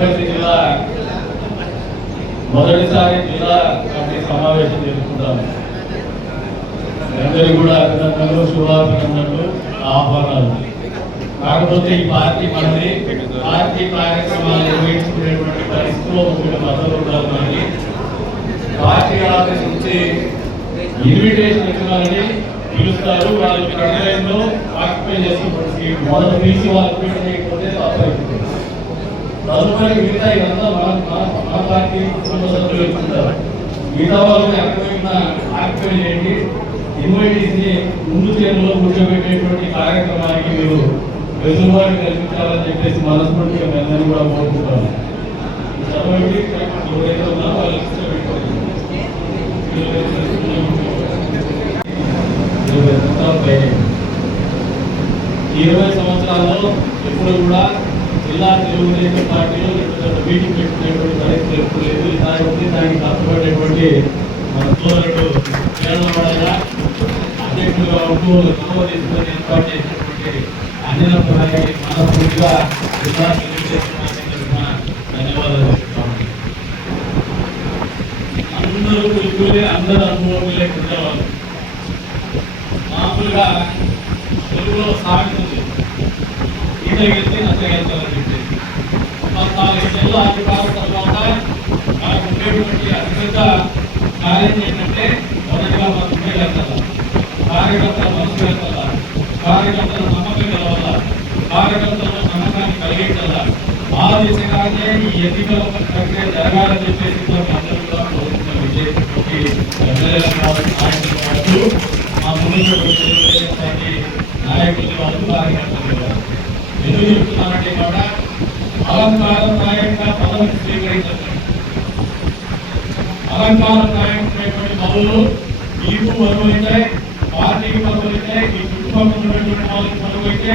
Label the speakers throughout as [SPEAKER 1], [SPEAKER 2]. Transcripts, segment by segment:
[SPEAKER 1] నాకు జిల్లా మొదటిసారి జిల్లా కమిటీ సమావేశం జరుపుకుంటాము. అందరికీ కూడా అభినందనలు శుభాభినందనలు ఆహ్వానాలు. కాకపోతే ఈ పార్టీ మనది. పార్టీ కార్యక్రమాలు నిర్వహించుకునేటువంటి పరిస్థితిలో ఉండే మద్దతు ఉండాలి మనకి పార్టీ ఆఫీస్ నుంచి ఇన్విటేషన్ ఇవ్వాలని పిలుస్తారు. వాళ్ళు కడలైన్లో ఆక్యుపై చేసుకుంటారు మొదటి తీసి వాళ్ళు చేయకపోతే తప్పైపోతుంది. తదుపరి మిగతా ఇదంతా మన మన- పార్టీ కుటుంబ సభ్యులు ఇచ్చుకుంటారు మిగతా వాళ్ళని అక్కడ ఆక్యుపై చేయండి. ఇన్వైటీస్ని ముందు చేతుల్లో కూర్చోబెట్టేటువంటి కార్యక్రమానికి మీరు వెసులుబాటు కల్పించాలని చెప్పేసి మనస్ఫూర్తిగా మేమందరూ కూడా కోరుకుంటాను చదవండి ఎవరైతే ఉన్నారో వాళ్ళకి ఇరవై సంవత్సరాల్లో ఎప్పుడు కూడా జిల్లా తెలుగుదేశం పార్టీలో లేకపోతే మీటింగ్ పెట్టినటువంటి పరిస్థితి ఎప్పుడు లేదు. దానికి దానికి కష్టపడేటువంటి మన సోదరుడు కేరళ అధ్యక్షులుగా ఉంటూ చొరవ ఏర్పాటు చేసినటువంటి అనిల పురాయి మనస్ఫూర్తిగా జిల్లా తెలుగుదేశం పార్టీ తరఫున ధన్యవాదాలు అందరూ తెలుగులే అందరూ అనుభవములే ఉండేవాళ్ళు మామూలుగా తెలుగులో సాగుతుంది. ఈతగెత్తి నచ్చగెత్తాలని పద్నాలుగు నెలల అధికారం తర్వాత మనకు ఉండేటువంటి అతిపెద్ద కార్యం ఏంటంటే మొదటిగా మన ఉపయోగించాల కార్యకర్తల మనసు కార్యకర్తల నమ్మకం కలవాల కార్యకర్తల నమ్మకాన్ని కలిగించాల ఆ దిశగానే ఈ ఎన్నికల ప్రక్రియ జరగాలని చెప్పేసి అందరూ కూడా కోరుకున్న విజయకి నాయకులు మా ముందు నాయకులు వాళ్ళు కార్యకర్తలు. కావచ్చు. కూడా అలంకారప్రాయంగా పదవిని స్వీకరించండి అలంకారప్రాయమైనటువంటి పదవులు మీకు పార్టీకి బరువైతాయి ఈ చుట్టుపక్కల ఉన్నటువంటి వాళ్ళకి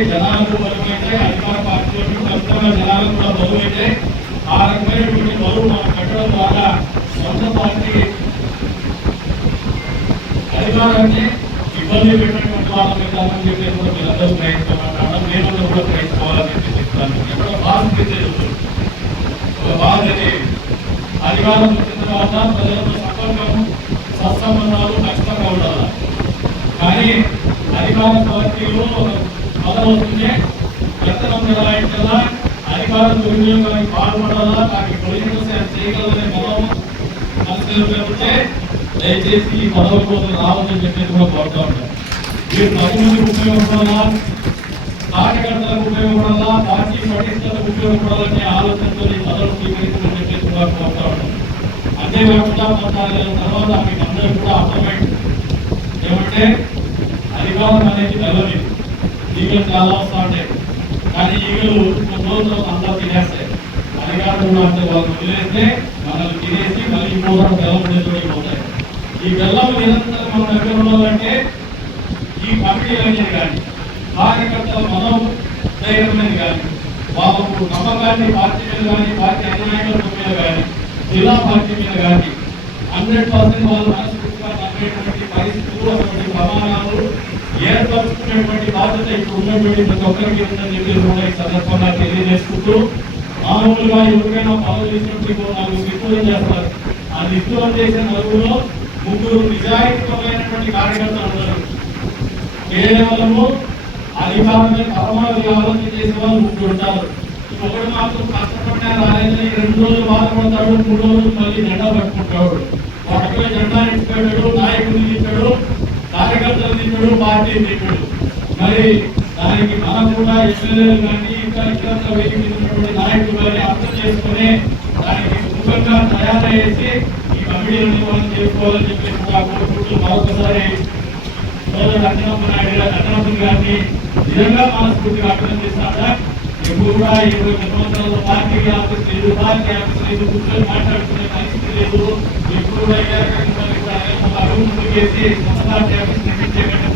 [SPEAKER 1] జనాలకు బరువైతే అధికార పార్టీలకు ఖచ్చితంగా జనాలకు కూడా ఆ రకమైనటువంటి బరువు మనం పెట్టడం ద్వారా సొంత పార్టీ అధికారాన్ని ఇబ్బంది పెట్టినటువంటి వాళ్ళ మీద చెప్పేసి కూడా మీరందరూ మనం నేను కూడా ప్రయత్నించాలని చెప్తాను. ఎక్కడ బాధ్యత ఒక బాధ్యత అధికారం వచ్చిన తర్వాత ప్రజలతో సంపర్కం సత్సంబంధాలు ఖచ్చితంగా ఉండాలి? కానీ అధికార పార్టీలో పదం వస్తుంటే ఎత్తనం నిర్వహించాలా అధికారం దుర్వినియోగానికి పాల్పడాలా? దానికి పొలిటికల్ సేవ చేయగలదనే పదం మనసులో పెడితే దయచేసి ఈ పదవి కోసం రావద్దని చెప్పేసి కూడా కోరుతా ఉంటాను మీరు పది మందికి ఉపయోగపడాలా? కార్యకర్తలకు ఉపయోగపడాలా? పార్టీ పటిష్టలకు ఉపయోగపడాలనే ఆలోచనతో ఈ పదవులు స్వీకరించమని చెప్పేసి కూడా కోరుతా ఉంటాను అంతేకాకుండా పద్నాలుగు నెలల తర్వాత మీకు అందరూ కూడా అర్థమైంది. ఏమంటే అధికారం అనేది నెలవి ఈగలు చాలా వస్తా ఉంటాయి. కానీ ఈగలు కొన్ని రోజులు అందరూ తినేస్తాయి. అధికారం కూడా అంటే వాళ్ళు వదిలేస్తే మనల్ని తినేసి మళ్ళీ ఇంకోసారి బెల్లం చేసుకొని పోతాయి. ఈ బెల్లం నిరంతరం మన దగ్గర ఉండాలంటే ఈ కమిటీ అనేది కానీ కార్యకర్తల మనం కానీ వాళ్ళకు నమ్మకాన్ని పార్టీ మీద కానీ పార్టీ అధినాయకుల మీద కానీ జిల్లా పార్టీ మీద కానీ హండ్రెడ్ పర్సెంట్ వాళ్ళు మనస్ఫూర్తిగా నమ్మేటువంటి పరిస్థితులు అటువంటి ప్రమాణాలు ఏర్పరచుకునేటువంటి బాధ్యత ఇప్పుడు ఉన్నటువంటి ప్రతి ఒక్కరికి ఉందని చెప్పి కూడా ఈ సందర్భంగా తెలియజేసుకుంటూ మామూలుగా ఎవరికైనా పదవులు ఇచ్చినప్పుడు నాలుగు విస్తులు చేస్తారు. ఆ విస్తులు చేసే నలుగురులో ముగ్గురు నిజాయితీమైనటువంటి కార్యకర్తలు ఉన్నారు. కేవలము అధికారమే పరమావధి ఆలోచన చేసే వాళ్ళు ముగ్గురు ఉంటారు. ఒకడు మాత్రం కష్టపడినా రాలేదని రెండు రోజులు బాధపడతాడు మూడు రోజులు మళ్ళీ జెండా పట్టుకుంటాడు. ఒకటే జెండా ఎత్తుతాడు నాయకులు తిట్టాడు కార్యకర్తలు తిట్టాడు పార్టీ తిట్టాడు. మరి దానికి మనం కూడా ఎమ్మెల్యేలు కానీ ఇంకా ఇతర వేదిక నాయకులు కానీ అర్థం చేసుకుని దానికి సుఖంగా తయారయ్యేసి ఈ కమిటీలు నిర్వహణ చేసుకోవాలని చెప్పి కూడా కోరుకుంటూ మరొకసారి సోదరుడు అన్నప్ప నాయుడు గారు అన్నప్ప గారిని నిజంగా మనస్ఫూర్తిగా అభినందిస్తాడా ఎప్పుడు కూడా ఇరవై సంవత్సరాల పార్టీ ఆఫీస్ లేదు పార్టీ ఆఫీస్ లేదు కూర్చొని మాట్లాడుకునే పరిస్థితి లేదు. ఎప్పుడు కూడా ఏ రకంగా అడుగు ముందుకేసి కొత్త పార్టీ ఆఫీస్ నిర్మించేటట్టు